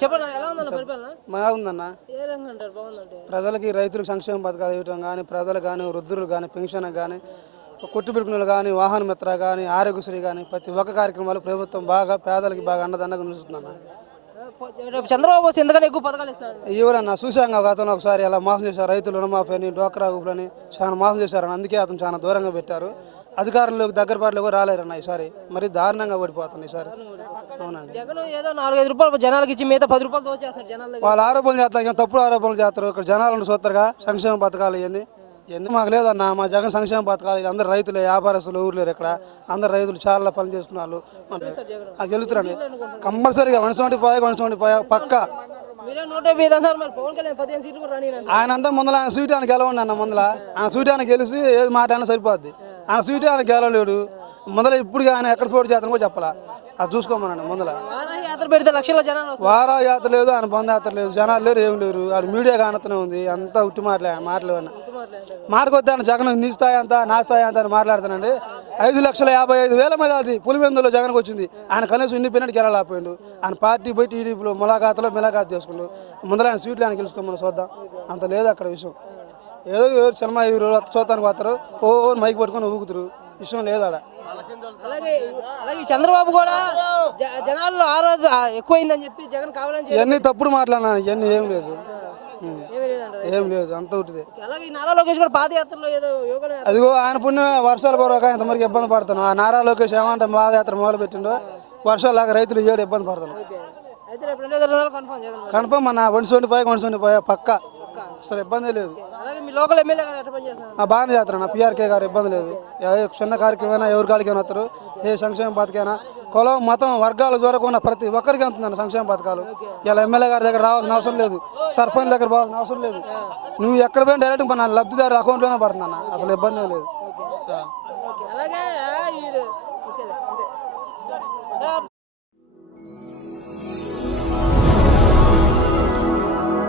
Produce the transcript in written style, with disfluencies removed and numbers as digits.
చెప్పండి ఎలా ఉందన్న పరిపాలన? బాగుందన్న. ఏ రకంగా అంటారు బాగుందంటే? ప్రజలకి రైతులకు సంక్షేమ పథకాలు ఇవ్వటం కానీ, ప్రజలు కానీ, వృద్ధులు కానీ, పెన్షన్ కానీ, కొట్టు పిలుపులు కానీ, వాహన మిత్ర కానీ, ఆరోగ్యశ్రీ కానీ, ప్రతి ఒక్క కార్యక్రమాలు ప్రభుత్వం బాగా పేదలకి బాగా అండదండగా నిలుస్తుందన్న. రేపు చంద్రబాబు వస్తే ఎందుకని ఎక్కువ పథకాలు ఇస్తారు? ఎవరన్నా చూశాం గతంలో ఒకసారి అలా మోసం చేశారు. రైతులు రుణమాఫీ అని, డ్వాక్రా గ్రూపులని చాలా మోసం చేశారని, అందుకే అతను చాలా దూరంగా పెట్టారు. అధికారంలోకి దగ్గరపాటులో కూడా రాలేరన్న ఈసారి. మరి దారుణంగా ఓడిపోతుంది ఈసారి. అవునండి. జగన్ ఏదో 4-5 రూపాయలు జనాలకి ఇచ్చి మిగతా 10 రూపాయలు దోచేస్తారు జనాల దగ్గర. వాళ్ళు ఆరోపణలు చేస్తారు, ఇంకా తప్పుడు ఆరోపణలు చేస్తారు. ఇక్కడ జనాలను చూస్తారుగా సంక్షేమ పథకాలు ఇవన్నీ మాకు లేదన్న. మా జగన్ సంక్షేమ పథకాలు అందరు రైతులు, వ్యాపారస్తులు ఊరు లేరు ఇక్కడ. అందరు రైతులు చాలా పనులు చేసుకున్న వాళ్ళు గెలుతురండి కంపల్సరీగా. 175 పక్క. మీరే 150 అన్నారు, మరి పవన్ కళ్యాణ్ 15 సీట్లు కూడా రానియరంట. ఆయన అంతా ముందర ఆయన సీటు ఆయన గెలవండి అన్న. ముందర ఆయన సీటు ఆయన గెలిచి ఏది మాట అయినా సరిపోద్ది. ఆయన సీటు ఆయన గెలవలేడు. ముందర ఇప్పుడు ఆయన ఎక్కడ పోటీ చేస్తాను కూడా చెప్పాలా. అది చూసుకోమనండి ముందర. యాత్ర పెడితే లక్షల జనాలు వస్తారు. వారా యాత్ర లేదు, ఆయన బంధ యాత్ర లేదు, జనాలు లేరు, ఏం లేరు. అది మీడియా కానతనే ఉంది. అంతా ఉట్టి మాటలు అన్న. మాటకొద్ది ఆయన జగన్ నీ స్థాయి అంతా నా స్థాయి అంతా అని మాట్లాడుతానండి. 5,55,000 మీద అది పులివెందులో జగన్కి వచ్చింది. ఆయన కనీసం ఇండిపెండెంట్కి వెళ్ళలేకపోయిండు. ఆయన పార్టీ పోయి టీడీపీలో మిలాఖాత్ చేసుకుండు. ముందర ఆయన సీట్లు ఆయన గెలుచుకోమని చూద్దాం. అంత లేదు అక్కడ విషయం. ఏదో ఎవరు సినిమా ఎవరు చూడటానికి పోతారు, ఓ మైక్ పట్టుకొని ఊగుతారు. విషయం లేదు ఆడ. అలాగే చంద్రబాబు కూడా జనాల్లో ఆరోగ్య ఎక్కువైందని చెప్పి జగన్ కావాలని ఇవన్నీ తప్పుడు మాట్లాడినా. ఇవన్నీ ఏం లేదు, ఏం లేదు, అంత ఉంటుంది. అలాగే నారా లోకేష్ కూడా పాదయాత్రలో ఏదో యోగా అదిగో ఆయన పుణ్యం వర్షాలు కొరక ఇంతవరకు ఇబ్బంది పడుతున్నాం. ఆ నారా లోకేష్ ఏమంటే పాదయాత్ర మొదలు పెట్టిండో వర్షాలు రైతులు ఏడు ఇబ్బంది పడుతున్నాం. అయితే రేపు 2 కన్ఫర్మ్ అన్న. 175 పక్క. అసలు ఇబ్బంది లేదు. అలాగే మీ లోకల్ ఎమ్మెల్యే గారు ఎట్లా పనిచేస్తున్నారు? బాగానే చేస్తున్నా. పిఆర్కే గారు ఇబ్బంది లేదు. చిన్న కార్యక్రమమైనా ఎవరి కాడికైనా వస్తారు. ఏ సంక్షేమ పథకైనా కులం మతం వర్గాల చూరకుండా ప్రతి ఒక్కరికి అందుతుందన్న సంక్షేమ పథకాలు. ఇలా ఎమ్మెల్యే గారి దగ్గర రావాల్సిన అవసరం లేదు, సర్పంచ్ దగ్గర పోవాల్సిన అవసరం లేదు. నువ్వు ఎక్కడ పోయినా డైరెక్ట్ మన లబ్ధిదారు అకౌంట్లోనే పడుతుందన్న. అసలు ఇబ్బంది లేదు. అలాగే